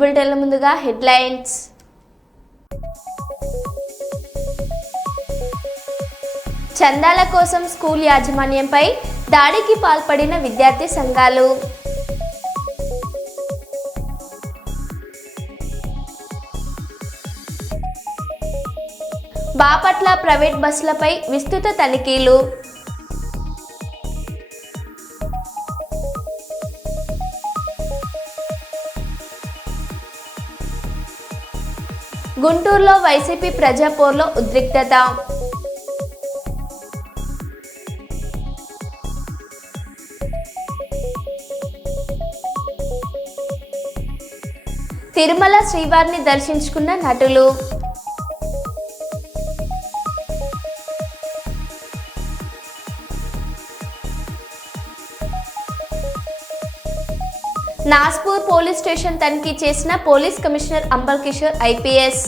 బులెటిన్ల ముందుగా హెడ్లైన్స్. చందాల కోసం స్కూల్ యాజమాన్యంపై దాడికి పాల్పడిన విద్యార్థి సంఘాలు. బాపట్ల ప్రైవేట్ బస్సులపై విస్తృత తనిఖీలు. గుంటూరులో వైసీపీ ప్రజాపోర్లో ఉద్రిక్తత. తిరుమల శ్రీవారిని దర్శించుకున్న నటులు. నాస్పూర్ పోలీస్ స్టేషన్ తనిఖీ చేసిన police commissioner Amber Kishore IPS.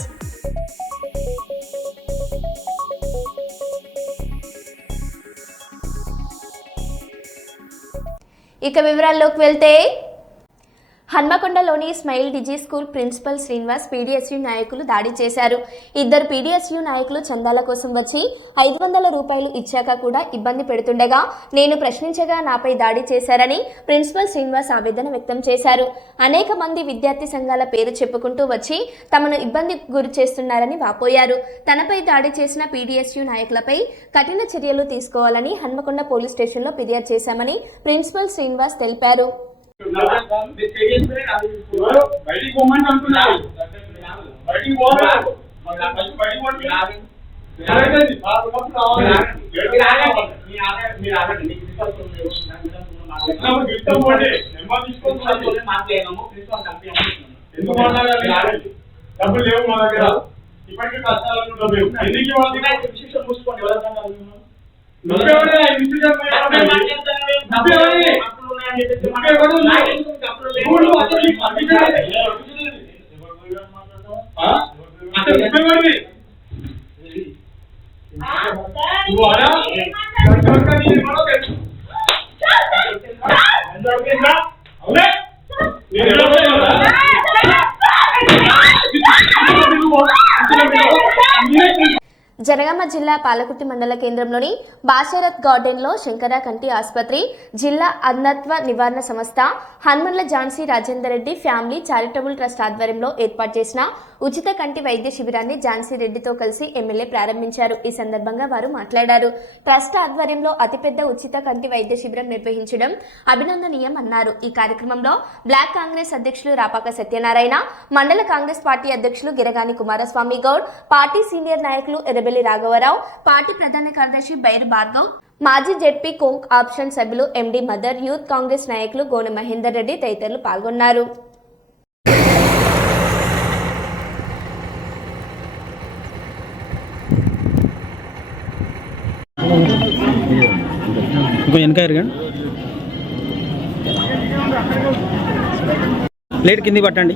ఇక వివరాల్లోకి వెళ్తే, హన్మకొండలోని smile digi school principal Srinivas PDSU నాయకులు దాడి చేశారు. ఇద్దరు పీడీఎస్యూ నాయకులు చందాల కోసం వచ్చి 500 రూపాయలు ఇచ్చాక కూడా ఇబ్బంది పెడుతుండగా నేను ప్రశ్నించగా నాపై దాడి చేశారని ప్రిన్సిపల్ శ్రీనివాస్ ఆవేదన వ్యక్తం చేశారు. అనేక మంది విద్యార్థి సంఘాల పేరు చెప్పుకుంటూ వచ్చి తమను ఇబ్బంది గురి చేస్తున్నారని వాపోయారు. తనపై దాడి చేసిన పీడీఎస్యూ నాయకులపై కఠిన చర్యలు తీసుకోవాలని హన్మకొండ పోలీస్ స్టేషన్లో ఫిర్యాదు చేశామని ప్రిన్సిపల్ శ్రీనివాస్ తెలిపారు. డబ్బులు లేవు మా దగ్గర, ఇప్పటికీ కష్టాలు జనగామ జిల్లా పాలకుర్తి మండల కేంద్రంలోని బాషరత్ గార్డెన్లో శంకర కంటి ఆసుపత్రి, జిల్లా అంధత్వ నివారణ సంస్థ, Hanmanla Jhansi Rajender Reddy family charitable trust ఆధ్వర్యంలో ఏర్పాటు చేసిన ఉచిత కంటి వైద్య శిబిరాన్ని ఝాన్సీ రెడ్డితో కలిసి ఎమ్మెల్యే ప్రారంభించారు. ఈ సందర్భంగా వారు మాట్లాడారు. ట్రస్ట్ ఆధ్వర్యంలో అతిపెద్ద ఉచిత కంటి వైద్య శిబిరం నిర్వహించడం అభినందనీయం అన్నారు. ఈ కార్యక్రమంలో బ్లాక్ కాంగ్రెస్ అధ్యక్షులు రాపాక సత్యనారాయణ, మండల కాంగ్రెస్ పార్టీ అధ్యక్షులు గిరగాని కుమారస్వామి గౌడ్, పార్టీ సీనియర్ నాయకులు ఎర్రబెల్లి రాఘవరావు, పార్టీ ప్రధాన కార్యదర్శి బైరు భార్గవ్, మాజీ జెడ్పీ కోంక్ ఆప్షన్ సభ్యులు ఎండి మదర్, యూత్ కాంగ్రెస్ నాయకులు గోనె మహేందర్ రెడ్డి తదితరులు పాల్గొన్నారు. ప్లేట్ కింది పట్టండి.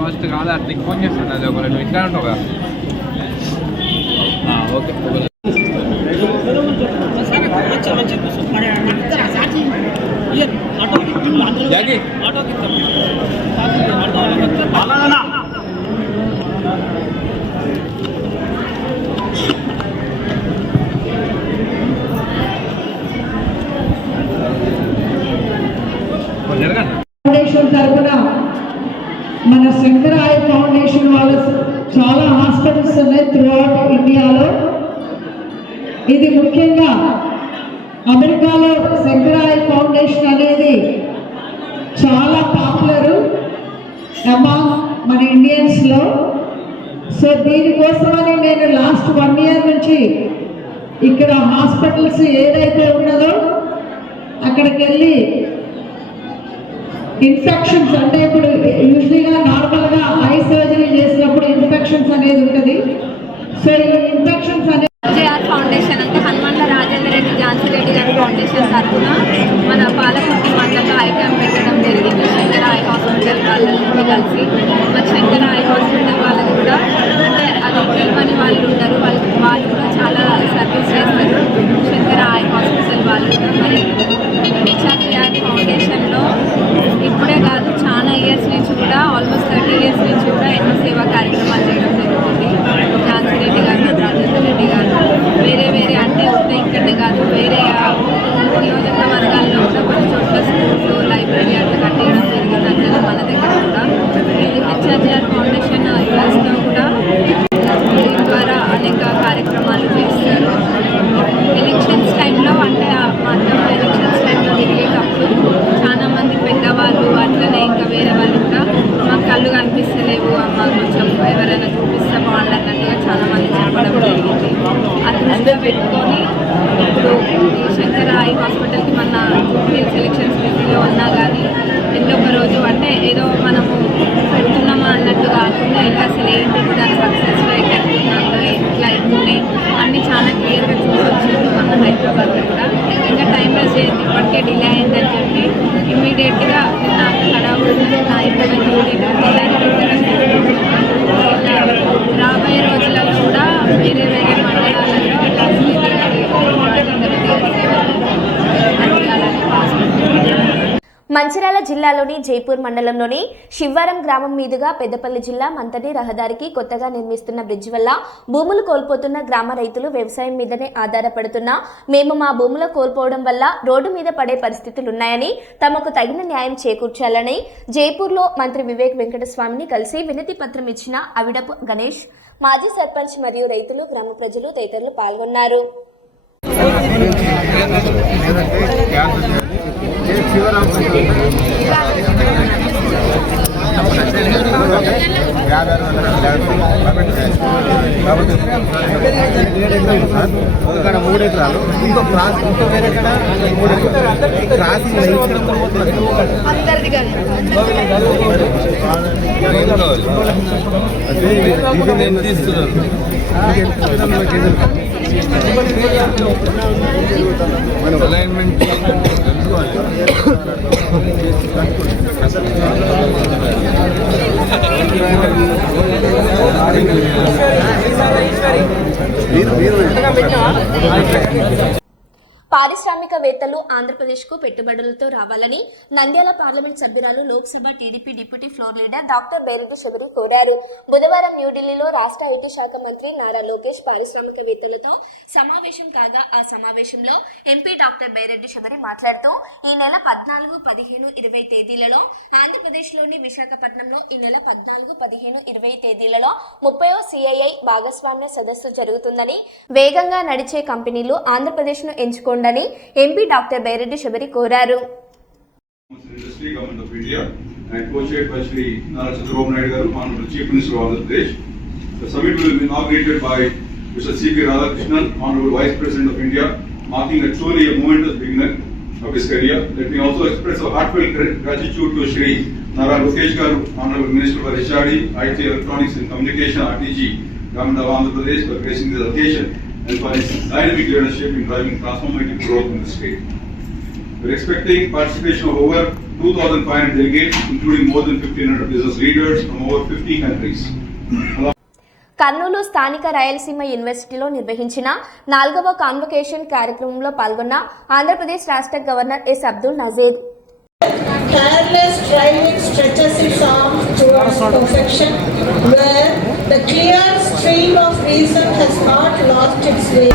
ఫస్ట్ కాదు అట్లా ఫోన్ చేస్తాను, అది ఒకరు నువ్వు ఇట్లా ఉంటావు కదా. ఓకే ఫౌండేషన్ తరఫున మన శంకర ఐ ఫౌండేషన్ వాళ్ళు చాలా హాస్పిటల్స్ ఉన్నాయి త్రూఅవుట్ ఇండియాలో. ఇది ముఖ్యంగా అమెరికాలో శంకర ఐ ఫౌండేషన్ అనేది చాలా పాపులర్ అమాంగ్ మన ఇండియన్స్లో. సో దీనికోసమని నేను లాస్ట్ 1 year నుంచి ఇక్కడ హాస్పిటల్స్ ఏదైతే ఉన్నదో అక్కడికి వెళ్ళి ఇన్ఫెక్షన్స్ అంటే ఇప్పుడు యూజువల్గా నార్మల్గా ఐ సర్జరీ చేసినప్పుడు ఇన్ఫెక్షన్స్ అనేది ఉంటుంది. సో ఈ ఇన్ఫెక్షన్స్ అనేది ఫౌండేషన్ అంటే హనుమంత రాజేంద్ర రెడ్డి ఝాన్సీ రెడ్డి గారి ఫౌండేషన్ తరఫున మన పాలకుర్తి మండలంలో ఐ క్యాంప్ పెట్టడం జరిగింది. శంకర ఐ హాస్పిటల్ వాళ్ళని కలిసి మన శంకర ఐ హాస్పిటల్ వాళ్ళని కూడా అంటే అది తెలియని వాళ్ళు ఉంటారు, వాళ్ళు కూడా చాలా సర్వీస్ చేస్తారు. ఇంకా టైం వేస్ట్ చేయండి, ఇప్పటికే డిలే అయిందని చెప్పి ఇమ్మీడియట్గా నిన్న హడావుడి రాబోయే రోజులలో కూడా వేరే వేరే మండలాలలో మంచిర్యాల జిల్లాలోని జైపూర్ మండలంలోని శివారం గ్రామం మీదుగా పెద్దపల్లి జిల్లా మంతని రహదారికి కొత్తగా నిర్మిస్తున్న బ్రిడ్జ్ వల్ల భూములు కోల్పోతున్న గ్రామ రైతులు వ్యవసాయం మీదనే ఆధారపడుతున్నా మేము మా భూములు కోల్పోవడం వల్ల రోడ్డు మీద పడే పరిస్థితులున్నాయని తమకు తగిన న్యాయం చేకూర్చాలని జైపూర్లో మంత్రి వివేక్ వెంకటస్వామిని కలిసి వినతి పత్రం ఇచ్చిన అవిడపు గణేష్, మాజీ సర్పంచ్ మరియు రైతులు, గ్రామ ప్రజలు తదితరులు పాల్గొన్నారు. మూడు ఎకరాలు ఇంకో క్రాస్ ఇంకో వేరే క్రాసింగ్ అలైన్మెంట్ పారిశ్రామికవేత్తలు ఆంధ్రప్రదేశ్కు పెట్టుబడులతో రావాలని నంద్యాల పార్లమెంట్ సభ్యురాలు Lok Sabha TDP deputy floor leader doctor Byreddy Shabari కోరారు. బుధవారం న్యూఢిల్లీలో రాష్ట్ర ఐటీ శాఖ మంత్రి నారా లోకేష్ పారిశ్రామికవేత్తలతో సమావేశం కాగా ఆ సమావేశంలో ఎంపీ డాక్టర్ బైరెడ్డి శబరి మాట్లాడుతూ ఈ నెల 14, 15, 20 తేదీలలో ఆంధ్రప్రదేశ్లోని విశాఖపట్నంలో ఈ నెల 14, 15, 20 తేదీలలో 30వ సిఐఐ భాగస్వామ్య సదస్సు జరుగుతుందని, వేగంగా నడిచే కంపెనీలు ఆంధ్రప్రదేశ్ను ఎంచుకోండి ఎంపీ డాక్టర్ బైరెడ్డి శబరి కోరారు. Industry, Government of India, and co-chaired by Shri Nara Chandrababu Naidu Garu, Honorable Chief Minister of Andhra Pradesh. The summit will be inaugurated by Mr. C.P. Radhakrishnan, Honorable Vice President of India, marking a truly a momentous beginning of his career. Let me also express a heartfelt gratitude to Shri Nara Lokesh Garu, Honorable Minister for HRD, IT, Electronics and Communication, RTG, Government of Andhra Pradesh, for gracing this occasion and for his dynamic leadership in driving transformative growth in the state. We are expecting participation of over 2,500 delegates, including more than 1,500 business leaders from over 50 countries. Kurnool స్థానిక రాయలసీమ యూనివర్సిటీలో నిర్వహించిన 4వ convocation కార్యక్రమంలో పాల్గొన్న ఆంధ్రప్రదేశ్ రాష్ట్ర governor S Abdul Nazeer. Tireless driving stretches its arms towards perfection, where the clear stream of reason has not lost its way.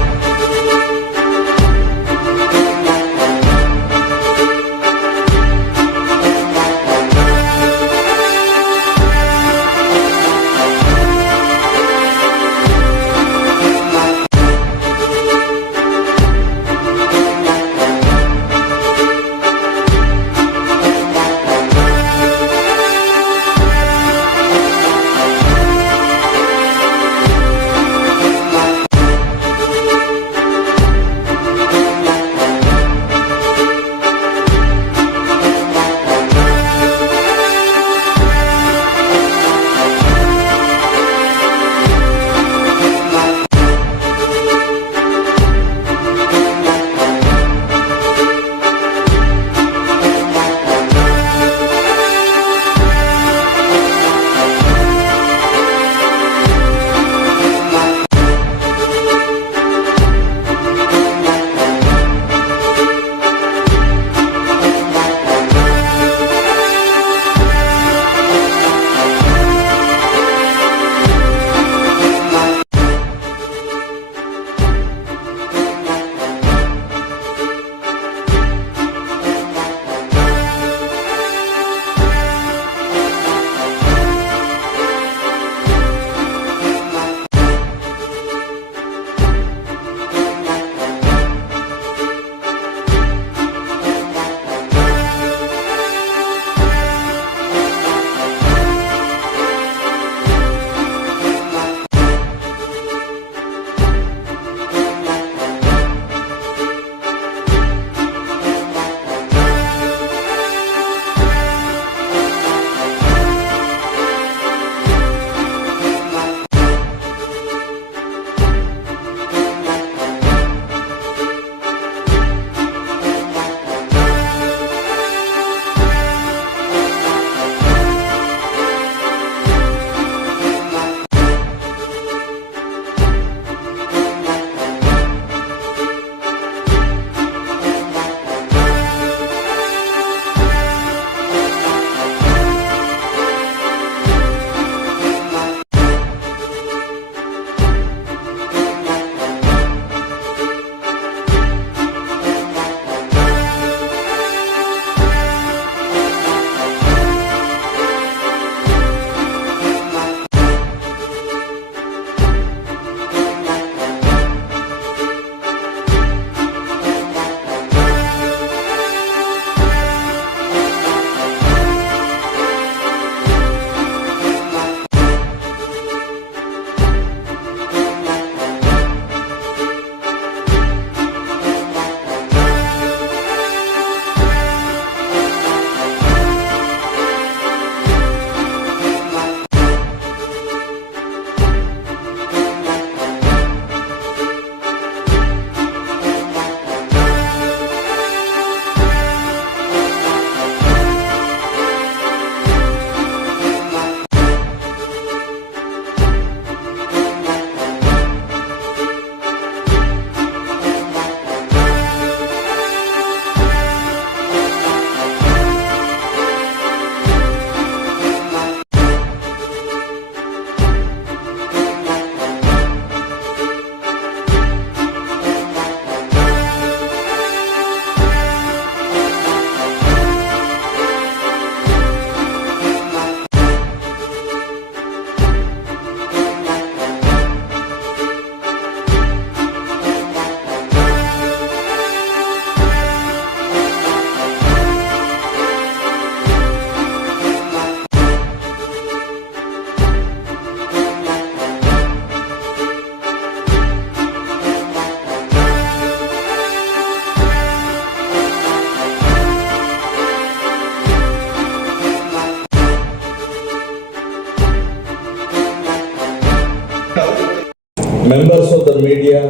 members of the media,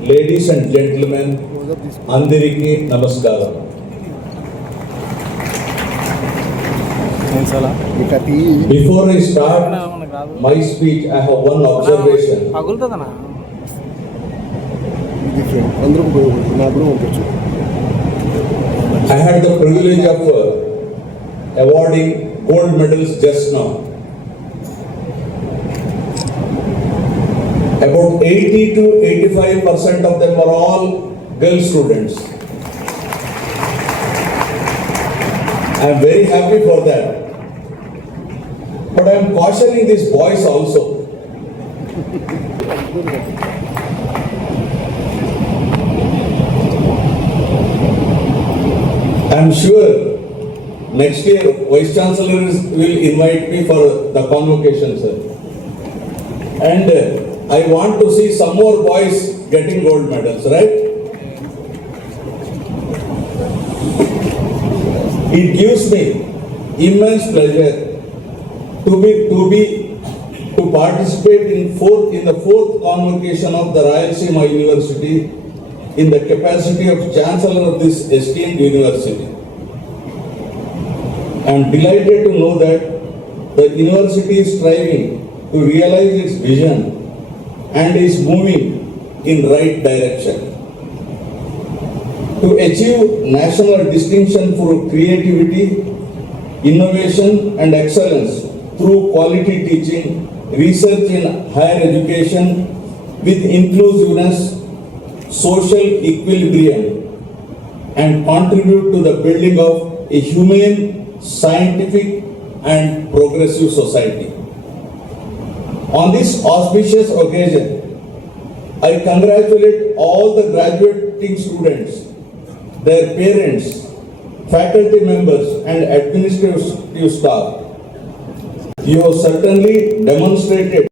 ladies and gentlemen, Andiriki Namaskaram. Before I start my speech, I have one observation. I had the privilege of awarding gold medals just now. About 80 to 85% of them were all girl students. I am very happy for that. But I am cautioning these boys also. I am sure next year Vice Chancellor will invite me for the convocation, sir. And I want to see some more boys getting gold medals, right? It gives me immense pleasure to participate in the fourth convocation of the Rayalaseema University in the capacity of Chancellor of this esteemed university. I am delighted to know that the university is striving to realize its vision and is moving in right direction. To achieve national distinction for creativity, innovation and excellence through quality teaching, research in higher education with inclusiveness, social equilibrium, and contribute to the building of a humane, scientific and progressive society. On this auspicious occasion, I congratulate all the graduating students, their parents, faculty members and administrative staff. You have certainly demonstrated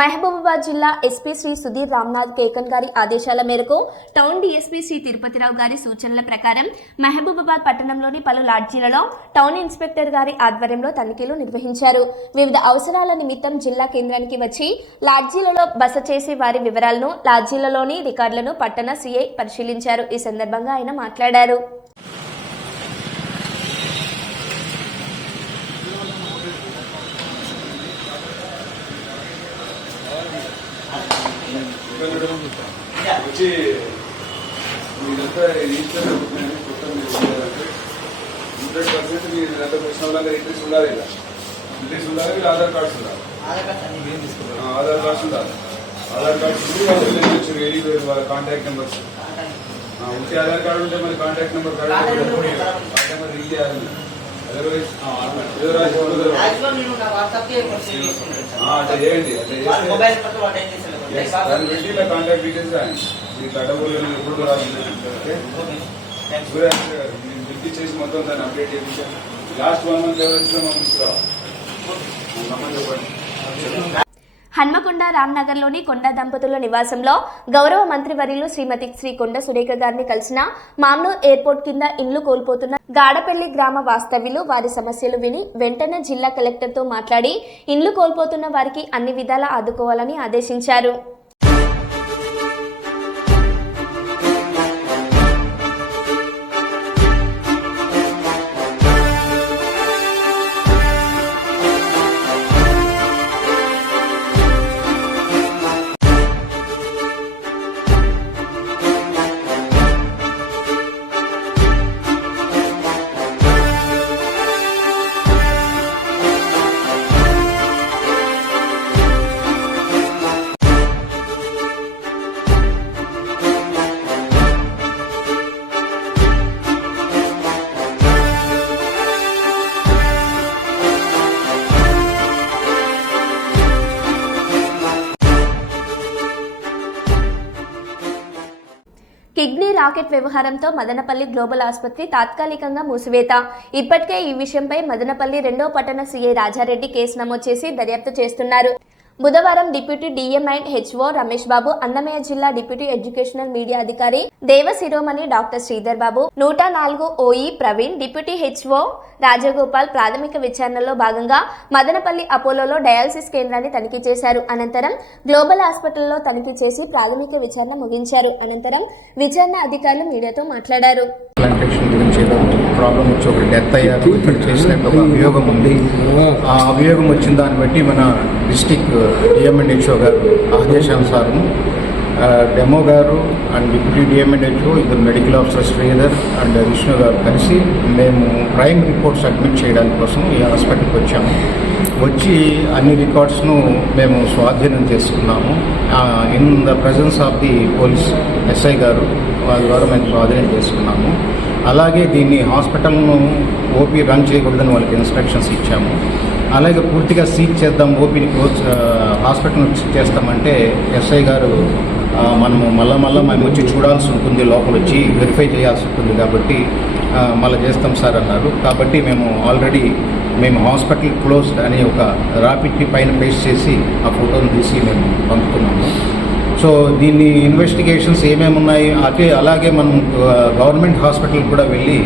Mahabubabad జిల్లా SP Shri Sudheer Ramnath Kekan గారి ఆదేశాల మేరకు town DSP Shri Tirupathirao గారి సూచనల ప్రకారం మహబూబాబాద్ పట్టణంలోని పలు లాడ్జీలలో town inspector గారి ఆధ్వర్యంలో తనిఖీలు నిర్వహించారు. వివిధ అవసరాల నిమిత్తం జిల్లా కేంద్రానికి వచ్చి లాడ్జీలలో బస చేసే వారి వివరాలను, లాడ్జీలలోని రికార్డులను పట్టణ సిఐ పరిశీలించారు. ఈ సందర్భంగా ఆయన మాట్లాడారు. వచ్చి మీరంతా ఈస్టర్ మొత్తం 100% మీరంతా ప్రశ్నలంగా ఇంట్రెస్ట్ ఉండాలి. ఇలా ఇంట్రెస్ట్ ఉండాలి, వీళ్ళు ఆధార్ కార్డ్స్ ఉండాలి. ఆధార్ కార్డ్స్ ఉండాలి. ఆధార్ కార్డ్స్ ఉండి వాళ్ళ కాంటాక్ట్ నెంబర్స్ ఉంటే ఆధార్ కార్డు ఉంటే మరి కాంటాక్ట్ నెంబర్ నెంబర్ రీచ్ చేయాలి. అదర్వైజ్ అట్లా చేయండి. దాన్ని పెట్టి ఇలా కాంటాక్ట్ డీటెయిల్స్ రాయండి. మీకు అడవులు ఎప్పుడు రాసింది బిల్కి చేసి మొత్తం దాన్ని అప్డేట్ చేయించాను. లాస్ట్ 1 month ఎవరైనా మనం తీసుకురావాలి. హన్మకొండ రామ్నగర్లోని కొండ దంపతుల నివాసంలో గౌరవ మంత్రివర్యులు శ్రీమతి శ్రీ కొండ సురేఖ గారిని కలిసిన మామ్నూర్ ఎయిర్పోర్ట్ కింద ఇండ్లు కోల్పోతున్న గాడపల్లి గ్రామ వాస్తవ్యులు వారి సమస్యలు విని వెంటనే జిల్లా కలెక్టర్తో మాట్లాడి ఇండ్లు కోల్పోతున్న వారికి అన్ని విధాలా ఆదుకోవాలని ఆదేశించారు. కిడ్నీ రాకెట్ వ్యవహారంతో మదనపల్లి గ్లోబల్ ఆసుపత్రి తాత్కాలికంగా మూసివేత. ఇప్పటికే ఈ విషయంపై మదనపల్లి 2వ పట్టణ సీఐ రాజారెడ్డి కేసు నమోదు చేసి దర్యాప్తు చేస్తున్నారు. బుధవారం deputy DM and HO Ramesh Babu, Annamayya జిల్లా డిప్యూటీ ఎడ్యుకేషనల్ మీడియా అధికారి Deva Siromani doctor Sridhar Babu, 104 OE Praveen, deputy HO Rajagopal ప్రాథమిక విచారణలో భాగంగా మదనపల్లి అపోలోలో డయాలసిస్ కేంద్రాన్ని తనిఖీ చేశారు. అనంతరం గ్లోబల్ హాస్పిటల్లో తనిఖీ చేసి ప్రాథమిక విచారణ ముగించారు. అనంతరం విచారణ అధికారులు మీడియాతో మాట్లాడారు. ఇన్ఫెక్షన్ గురించి ఏదో ప్రాబ్లం వచ్చి ఒకటి డెత్ అయ్యారు, ఇక్కడ చేసినట్టు ఒక అభియోగం ఉంది. ఆ అభియోగం వచ్చిన దాన్ని బట్టి మన డిస్టిక్ డిఎంఎన్హెచ్ఓ గారు ఆదేశానుసారం డెమో గారు అండ్ డిప్యూటీ డిఎంఎన్హెచ్ఓ, ఇద్దరు medical officer Sridhar and Vishnu గారు కలిసి మేము ప్రైమ్ రిపోర్ట్ సబ్మిట్ చేయడానికి కోసం ఈ హాస్పిటల్కి వచ్చాము. వచ్చి అన్ని రికార్డ్స్ను మేము స్వాధీనం చేసుకున్నాము. In the presence of the police SI గారు వాళ్ళ ద్వారా మేము స్వాధీనం చేసుకున్నాము. అలాగే దీన్ని హాస్పిటల్ను ఓపీ రన్ చేయకూడదని వాళ్ళకి ఇన్స్ట్రక్షన్స్ ఇచ్చాము. అలాగే పూర్తిగా సీజ్ చేద్దాం, ఓపీని క్లోజ్ హాస్పిటల్ని సీజ్ చేస్తామంటే ఎస్ఐ గారు మనము మళ్ళా మేము వచ్చి చూడాల్సి ఉంటుంది, లోపల వచ్చి వెరిఫై చేయాల్సి ఉంటుంది, కాబట్టి మళ్ళీ చేస్తాం సార్ అన్నారు. కాబట్టి మేము హాస్పిటల్ క్లోజ్డ్ అని ఒక ర్యాపిడ్ పైన పేస్ట్ చేసి ఆ ఫోటోని తీసి మేము పంపుతున్నాము. సో దీన్ని ఇన్వెస్టిగేషన్స్ ఏమేమి ఉన్నాయి, అలాగే మనం గవర్నమెంట్ హాస్పిటల్ కూడా వెళ్ళి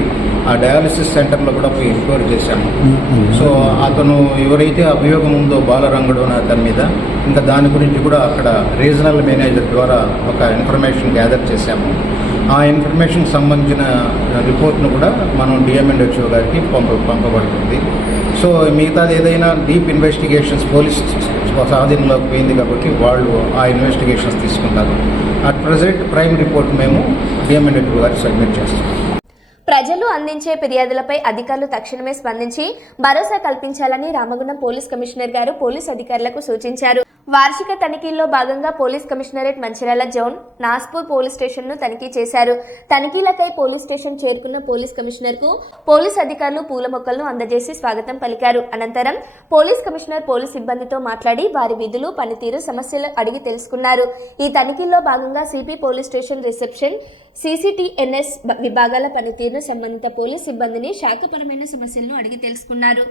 ఆ డయాలసిస్ సెంటర్లో కూడా పోయి ఎంక్వైరీ చేశాము. సో అతను ఎవరైతే అభియోగం ఉందో బాలరంగుడు అని అతని మీద, ఇంకా దాని గురించి కూడా అక్కడ రీజనల్ మేనేజర్ ద్వారా ఒక ఇన్ఫర్మేషన్ గ్యాదర్ చేశాము. ఆ ఇన్ఫర్మేషన్ సంబంధించిన రిపోర్ట్ను కూడా మనం డిఎంఎన్హెచ్ఓ గారికి పంపబడుతుంది. సో మిగతాది ఏదైనా డీప్ ఇన్వెస్టిగేషన్స్ పోలీస్ స్వాధీనంలోకి పోయింది కాబట్టి వాళ్ళు ఆ ఇన్వెస్టిగేషన్స్ తీసుకుంటారు. అట్ ప్రజెంట్ ప్రైమ్ రిపోర్ట్ మేము డిఎంఎన్హెచ్ఓ గారికి సబ్మిట్ చేస్తాం. ప్రజలు అందించే ఫిర్యాదులపై అధికారులు తక్షణమే స్పందించి భరోసా కల్పించాలని రామగుండం పోలీస్ కమిషనర్ గారు పోలీస్ అధికారులకు సూచించారు. వార్షిక తనిఖీల్లో భాగంగా police commissionerate Mancherial zone Naspur police station ను తనిఖీ చేశారు. తనిఖీలకై పోలీస్ స్టేషన్ చేరుకున్న పోలీస్ కమిషనర్ కు పోలీస్ అధికారులు పూల మొక్కలను అందజేసి స్వాగతం పలికారు. అనంతరం పోలీస్ కమిషనర్ పోలీస్ సిబ్బందితో మాట్లాడి వారి విధులు, పనితీరు, సమస్యలు అడిగి తెలుసుకున్నారు. ఈ తనిఖీల్లో భాగంగా CP police station reception, CCTNS విభాగాల పనితీరును సంబంధిత పోలీస్ సిబ్బందిని శాఖపరమైన సమస్యలను అడిగి తెలుసుకున్నారు.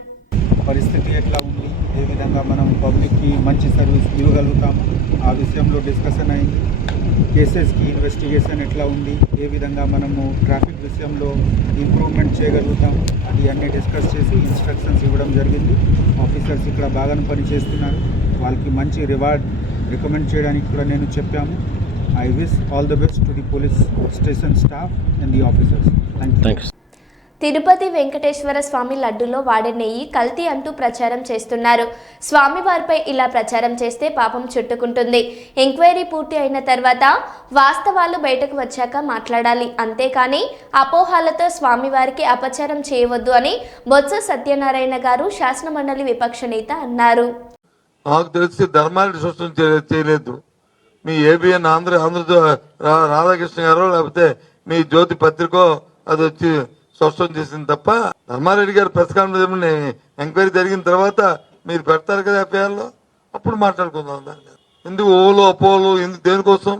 పరిస్థితి ఎట్లా ఉంది, ఏ విధంగా మనం పబ్లిక్కి మంచి సర్వీస్ ఇవ్వగలుగుతాము, ఆ విషయంలో డిస్కషన్ అయింది. కేసెస్కి ఇన్వెస్టిగేషన్ ఎట్లా ఉంది, ఏ విధంగా మనము ట్రాఫిక్ విషయంలో ఇంప్రూవ్మెంట్ చేయగలుగుతాము, అది అన్నీ డిస్కస్ చేసి ఇన్స్ట్రక్షన్స్ ఇవ్వడం జరిగింది. ఆఫీసర్స్ ఇక్కడ బాగానే పనిచేస్తున్నారు, వాళ్ళకి మంచి రివార్డ్ రికమెండ్ చేయడానికి కూడా నేను చెప్పాము. I wish all the best to the police station staff and the officers. Thank you. Thanks. Tirupati Venkateswara స్వామి లడ్డులో వాడే నెయ్యి కల్తీ అంటూ ప్రచారం చేస్తున్నారు. స్వామివారిపై ఇలా ప్రచారం చేస్తే పాపం చుట్టుకుంటుంది. ఎంక్వైరీ పూర్తి అయిన తర్వాత వాస్తవాలు బయటకు వచ్చాక మాట్లాడాలి, అంతేకాని అపోహాలతో స్వామివారికి అపచారం చేయవద్దు అని బొత్స సత్యనారాయణ గారు శాసనమండలి విపక్ష నేత అన్నారు. నాకు తెలిసి ధర్మాన్ని సృష్టి చేయలేదు మీ ఏబిఎన్ ఆంధ్ర రాధాకృష్ణ గారు, లేకపోతే మీ జ్యోతి పత్రికో అది వచ్చి స్పష్టం చేసింది తప్ప, ధర్మారెడ్డి గారు ప్రెస్ కాన్ఫరెన్స్ ఎంక్వైరీ జరిగిన తర్వాత మీరు పెడతారు కదా ఎఫ్ఐఆర్లో, అప్పుడు మాట్లాడుకుందాం. దాన్ని ఎందుకు ఓలో అపోలో ఎందుకు, దేనికోసం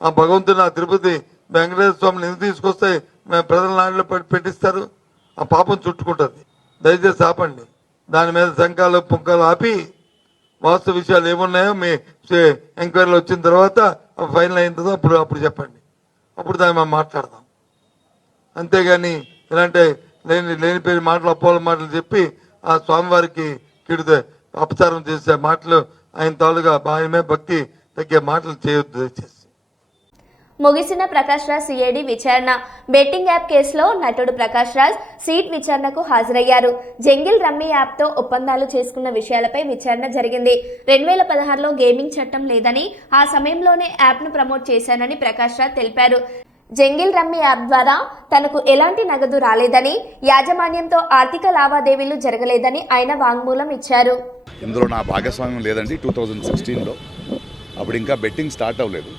ఆ భగవంతుని ఆ తిరుపతి వెంకటేశ్వర స్వామిని ఎందుకు తీసుకొస్తే మేము ప్రజల నాటిలో పెట్టిస్తారు, ఆ పాపం చుట్టుకుంటుంది. దయచేసి ఆపండి. దాని మీద శంఖాలు పుంకాలు ఆపి వాస్తవ విషయాలు ఏమున్నాయో మీ ఎంక్వైరీలో వచ్చిన తర్వాత ఫైనల్ అయిన అప్పుడు చెప్పండి, అప్పుడు దాన్ని మేము మాట్లాడదాం. అంతేగాని ఇలాంటి లేని పేరు మాటలు, అపోల మాటలు చెప్పి ఆ స్వామివారికి కిడితే అపచారం చేసే మాటలు, ఆయన తాలుగా ఆయన మీద భక్తి తగ్గే మాటలు చేయొద్దు దయచేసి. ముగిసిన ప్రకాష్ రాజ్ సిఐడి విచారణ. బెట్టింగ్ యాప్ కేసులో నటుడు ప్రకాష్ రాజ్ సీట్ విచారణకు హాజరయ్యారు. జంగిల్ రమ్మీ యాప్తో ఒప్పందాలు చేసుకున్న విషయాలపై విచారణ జరిగింది. 2016లో గేమింగ్ చట్టం లేదని, ఆ సమయంలోనే యాప్ను ప్రమోట్ చేశానని ప్రకాష్ రాజ్ తెలిపారు. జంగిల్ రమ్మీ యాప్ ద్వారా తనకు ఎలాంటి నగదు రాలేదని, యాజమాన్యంతో ఆర్థిక లావాదేవీలు జరగలేదని ఆయన వాంగ్మూలం ఇచ్చారు. ఇందులో నా భాగస్వామ్యం లేదండి. 2016లో అప్పుడు ఇంకా బెట్టింగ్ స్టార్ట్ అవ్వలేదు.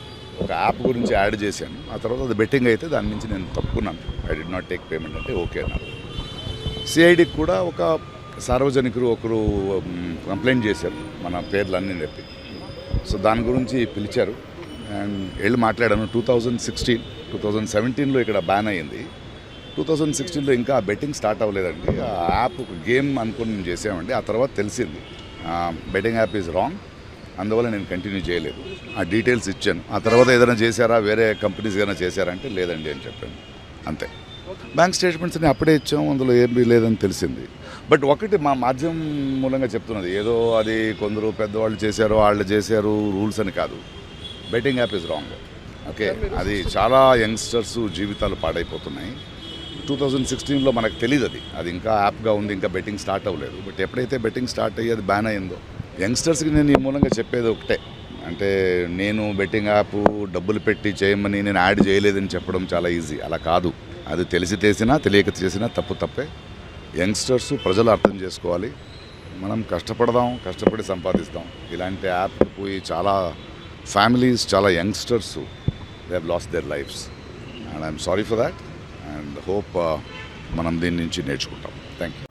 ఒక యాప్ గురించి యాడ్ చేశాను, ఆ తర్వాత అది బెట్టింగ్ అయితే దాని నుంచి నేను తప్పుకున్నాను. I did not take payment అంటే ఓకే అన్నారు. సిఐడికి కూడా ఒక సార్వజనికులు ఒకరు కంప్లైంట్ చేశారు మన పేర్లన్నీ చెప్పి. సో దాని గురించి పిలిచారు. అండ్ వెళ్ళి మాట్లాడాను. 2017లో ఇక్కడ బ్యాన్ అయ్యింది. 2016లో ఇంకా బెట్టింగ్ స్టార్ట్ అవ్వలేదండి. ఆ యాప్ ఒక గేమ్ అనుకుని మేము చేసామండి. ఆ తర్వాత తెలిసింది బెట్టింగ్ యాప్ ఈజ్ రాంగ్, అందువల్ల నేను కంటిన్యూ చేయలేదు. ఆ డీటెయిల్స్ ఇచ్చాను. ఆ తర్వాత ఏదైనా చేశారా, వేరే కంపెనీస్ ఏదైనా చేశారా అంటే లేదండి అని చెప్పాను. అంతే. బ్యాంక్ స్టేట్మెంట్స్ అన్ని అప్పుడే ఇచ్చాము, అందులో ఏమీ లేదని తెలిసింది. బట్ ఒకటి మా మాధ్యమం మూలంగా చెప్తున్నది, ఏదో అది కొందరు పెద్దవాళ్ళు చేశారు, వాళ్ళు చేశారు రూల్స్ అని కాదు. Betting app is wrong. Okay, అది చాలా యంగ్స్టర్స్ జీవితాలు పాడైపోతున్నాయి. 2016లో మనకు తెలియదు అది ఇంకా యాప్గా ఉంది, ఇంకా బెట్టింగ్ స్టార్ట్ అవ్వలేదు. బట్ ఎప్పుడైతే బెట్టింగ్ స్టార్ట్ అయ్యి అది బ్యాన్ అయ్యిందో, యంగ్స్టర్స్కి నేను ఈ మూలంగా చెప్పేది ఒకటే, అంటే నేను బెట్టింగ్ యాప్ డబ్బులు పెట్టి చేయమని నేను యాడ్ చేయలేదని చెప్పడం చాలా ఈజీ. అలా కాదు. అది తెలిసి చేసినా తెలియక చేసినా తప్పే. యంగ్స్టర్స్ ప్రజలు అర్థం చేసుకోవాలి. మనం కష్టపడదాం, కష్టపడి సంపాదిస్తాం. ఇలాంటి యాప్ పోయి చాలా ఫ్యామిలీస్, చాలా youngsters they have lost there lifes and I'm sorry for that and hope మనం దీని నుంచి నేర్చుకుంటాం. Thank you.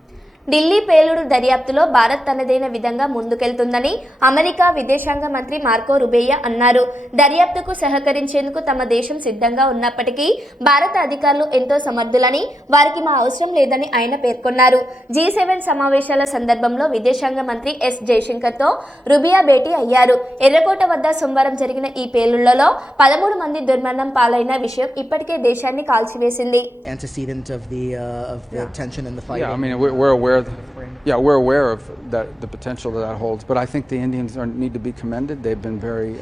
ఢిల్లీ పేలుడు దర్యాప్తులో భారత్ తనదైన విధంగా ముందుకెళ్తుందని అమెరికా విదేశాంగ మంత్రి మార్కో రుబియో అన్నారు. దర్యాప్తుకు సహకరించేందుకు తమ దేశం సిద్ధంగా ఉన్నప్పటికీ భారత అధికారులు ఎంతో సమర్థులని, వారికి మా అవసరం లేదని ఆయన పేర్కొన్నారు. G7 సమావేశాల సందర్భంలో విదేశాంగ మంత్రి ఎస్ జయశంకర్తో రుబియో భేటీ అయ్యారు. ఎర్రకోట వద్ద సోమవారం జరిగిన ఈ పేలుళ్లలో 13 మంది దుర్మరణం పాలైన విషయం ఇప్పటికే దేశాన్ని కాల్చివేసింది. Antecedent of the tension and the fighting. Yeah, I mean, we're aware of the potential that holds, but I think the Indians need to be commended. They've been very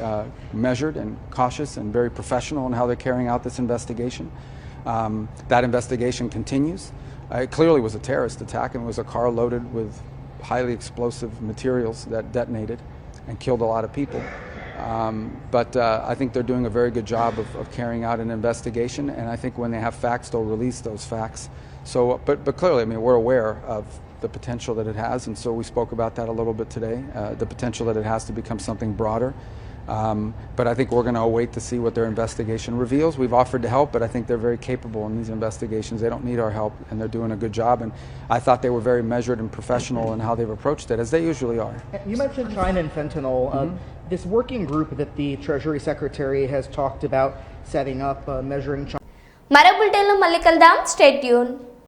measured and cautious and very professional in how they're carrying out this investigation. That investigation continues. It clearly was a terrorist attack, and it was a car loaded with highly explosive materials that detonated and killed a lot of people. But I think they're doing a very good job of carrying out an investigation, and I think when they have facts, they'll release those facts. So, but clearly, I mean, we're aware of the potential that it has, and so we spoke about that a little bit today, the potential that it has to become something broader. But I think we're going to await to see what their investigation reveals. We've offered to help, but I think they're very capable in these investigations. They don't need our help, and they're doing a good job. And I thought they were very measured and professional in how they've approached it, as they usually are. You mentioned China and fentanyl. This working group that the Treasury Secretary has talked about setting up, measuring China. మరో బులెటిన్లో మళ్ళీ కలుద్దాం. Stay tune.